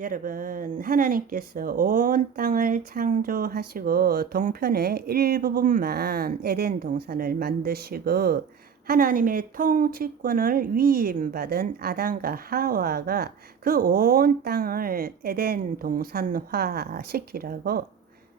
여러분, 하나님께서 온 땅을 창조하시고 동편의 일부분만 에덴 동산을 만드시고 하나님의 통치권을 위임받은 아담과 하와가 그 온 땅을 에덴 동산화 시키라고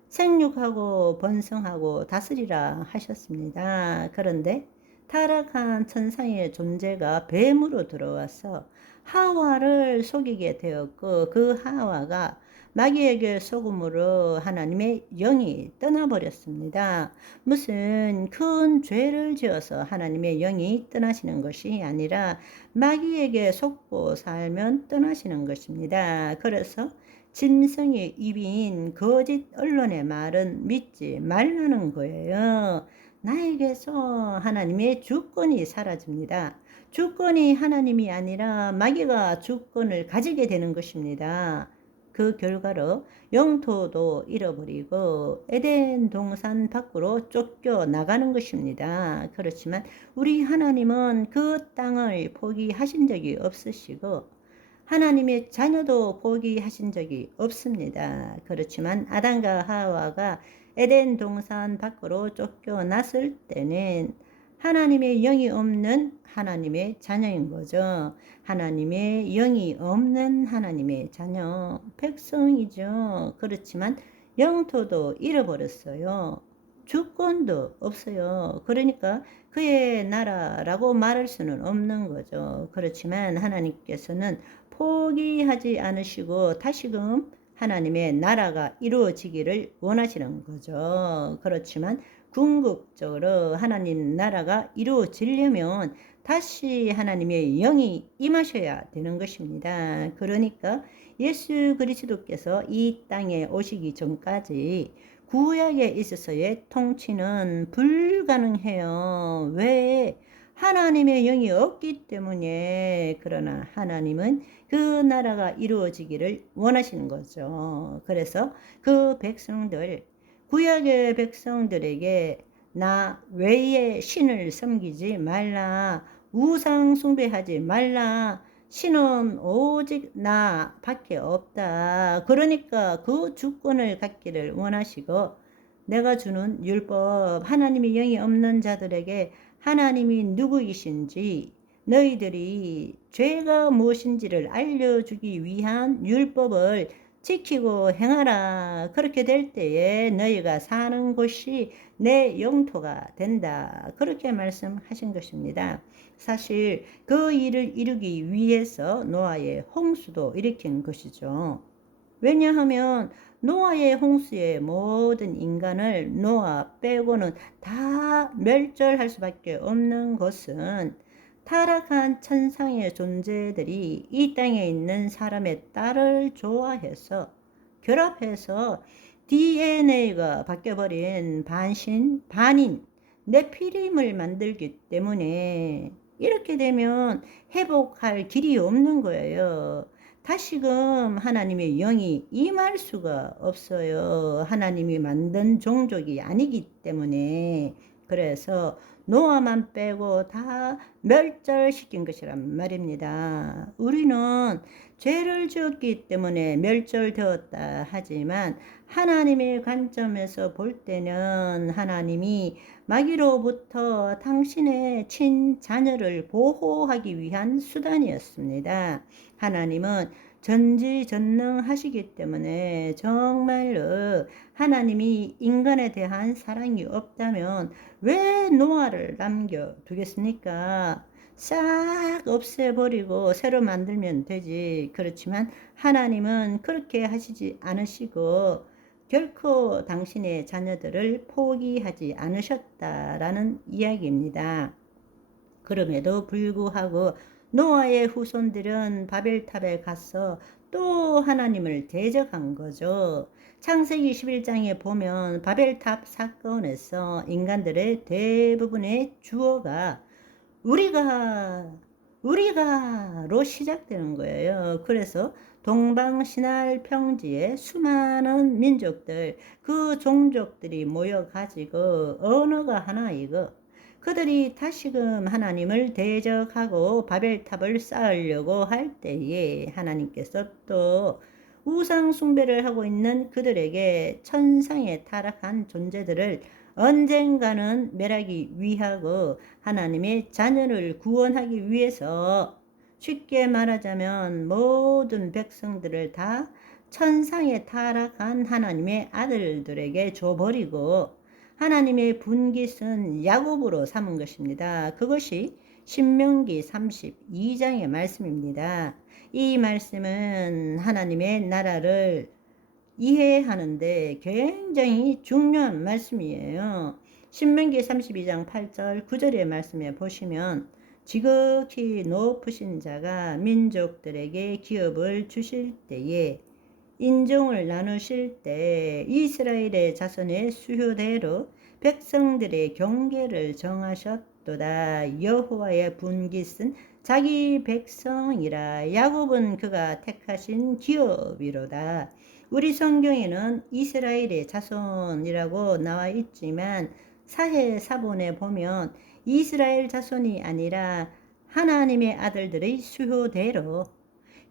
생육하고 번성하고 다스리라 하셨습니다. 그런데 타락한 천상의 존재가 뱀으로 들어와서 하와를 속이게 되었고 그 하와가 마귀에게 속음으로 하나님의 영이 떠나버렸습니다. 무슨 큰 죄를 지어서 하나님의 영이 떠나시는 것이 아니라 마귀에게 속고 살면 떠나시는 것입니다. 그래서 짐승의 입인 거짓 언론의 말은 믿지 말라는 거예요. 나에게서 하나님의 주권이 사라집니다. 주권이 하나님이 아니라 마귀가 주권을 가지게 되는 것입니다. 그 결과로 영토도 잃어버리고 에덴 동산 밖으로 쫓겨 나가는 것입니다. 그렇지만 우리 하나님은 그 땅을 포기하신 적이 없으시고 하나님의 자녀도 포기하신 적이 없습니다. 그렇지만 아담과 하와가 에덴 동산 밖으로 쫓겨났을 때는 하나님의 영이 없는 하나님의 자녀인 거죠. 하나님의 영이 없는 하나님의 자녀, 백성이죠. 그렇지만 영토도 잃어버렸어요. 주권도 없어요. 그러니까 그의 나라라고 말할 수는 없는 거죠. 그렇지만 하나님께서는 포기하지 않으시고 다시금 하나님의 나라가 이루어지기를 원하시는 거죠. 그렇지만 궁극적으로 하나님 나라가 이루어지려면 다시 하나님의 영이 임하셔야 되는 것입니다. 그러니까 예수 그리스도께서 이 땅에 오시기 전까지 구약에 있어서의 통치는 불가능해요. 왜? 하나님의 영이 없기 때문에. 그러나 하나님은 그 나라가 이루어지기를 원하시는 거죠. 그래서 그 백성들, 구약의 백성들에게 나 외에 신을 섬기지 말라, 우상 숭배하지 말라, 신은 오직 나 밖에 없다. 그러니까 그 주권을 갖기를 원하시고 내가 주는 율법, 하나님의 영이 없는 자들에게 하나님이 누구이신지 너희들이 죄가 무엇인지를 알려주기 위한 율법을 지키고 행하라. 그렇게 될 때에 너희가 사는 곳이 내 영토가 된다. 그렇게 말씀하신 것입니다. 사실 그 일을 이루기 위해서 노아의 홍수도 일으킨 것이죠. 왜냐하면 노아의 홍수에 모든 인간을 노아 빼고는 다 멸절할 수밖에 없는 것은 타락한 천상의 존재들이 이 땅에 있는 사람의 딸을 좋아해서 결합해서 DNA가 바뀌어버린 반신, 반인, 네피림을 만들기 때문에 이렇게 되면 회복할 길이 없는 거예요. 다시금 하나님의 영이 임할 수가 없어요. 하나님이 만든 종족이 아니기 때문에. 그래서 노아만 빼고 다 멸절시킨 것이란 말입니다. 우리는 죄를 지었기 때문에 멸절되었다 하지만 하나님의 관점에서 볼 때는 하나님이 마귀로부터 당신의 친자녀를 보호하기 위한 수단이었습니다. 하나님은 전지전능하시기 때문에 정말로 하나님이 인간에 대한 사랑이 없다면 왜 노아를 남겨두겠습니까? 싹 없애버리고 새로 만들면 되지. 그렇지만 하나님은 그렇게 하시지 않으시고 결코 당신의 자녀들을 포기하지 않으셨다라는 이야기입니다. 그럼에도 불구하고 노아의 후손들은 바벨탑에 가서 또 하나님을 대적한 거죠. 창세기 11장에 보면 바벨탑 사건에서 인간들의 대부분의 주어가 우리가로 시작되는 거예요. 그래서 동방신할 평지에 수많은 민족들, 그 종족들이 모여가지고 언어가 하나이고 그들이 다시금 하나님을 대적하고 바벨탑을 쌓으려고 할 때에 하나님께서 또 우상 숭배를 하고 있는 그들에게 천상에 타락한 존재들을 언젠가는 멸하기 위하고 하나님의 자녀를 구원하기 위해서, 쉽게 말하자면 모든 백성들을 다 천상에 타락한 하나님의 아들들에게 줘버리고 하나님의 분깃은 야곱으로 삼은 것입니다. 그것이 신명기 32장의 말씀입니다. 이 말씀은 하나님의 나라를 이해하는데 굉장히 중요한 말씀이에요. 신명기 32장 8절 9절의 말씀에 보시면 지극히 높으신 자가 민족들에게 기업을 주실 때에, 인종을 나누실 때 이스라엘의 자손의 수효대로 백성들의 경계를 정하셨도다. 여호와의 분깃은 자기 백성이라. 야곱은 그가 택하신 기업이로다. 우리 성경에는 이스라엘의 자손이라고 나와 있지만 사해사본에 보면 이스라엘 자손이 아니라 하나님의 아들들의 수효대로,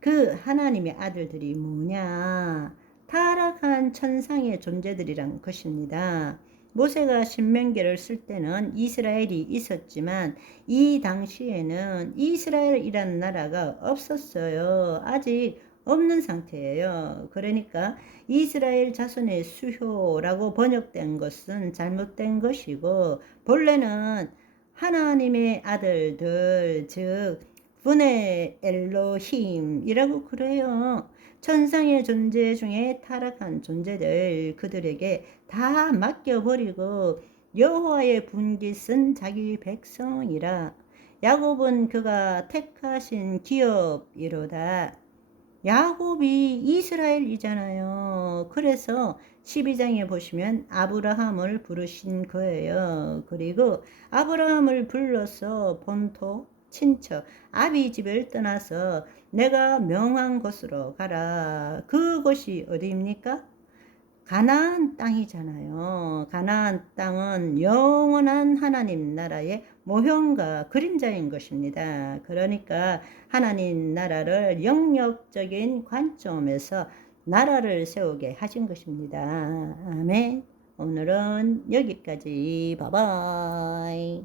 그 하나님의 아들들이 뭐냐? 타락한 천상의 존재들이란 것입니다. 모세가 신명기를 쓸 때는 이스라엘이 있었지만 이 당시에는 이스라엘이란 나라가 없었어요. 아직 없는 상태예요. 그러니까 이스라엘 자손의 수효라고 번역된 것은 잘못된 것이고, 본래는 하나님의 아들들, 즉 분의 엘로힘이라고 그래요. 천상의 존재 중에 타락한 존재들, 그들에게 다 맡겨버리고 여호와의 분깃은 자기 백성이라. 야곱은 그가 택하신 기업이로다. 야곱이 이스라엘이잖아요. 그래서 12장에 보시면 아브라함을 부르신 거예요. 그리고 아브라함을 불러서 본토, 친척, 아비 집을 떠나서 내가 명한 곳으로 가라. 그곳이 어디입니까? 가나안 땅이잖아요. 가나안 땅은 영원한 하나님 나라의 모형과 그림자인 것입니다. 그러니까 하나님 나라를 영역적인 관점에서 나라를 세우게 하신 것입니다. 아멘. 오늘은 여기까지. 바이바이.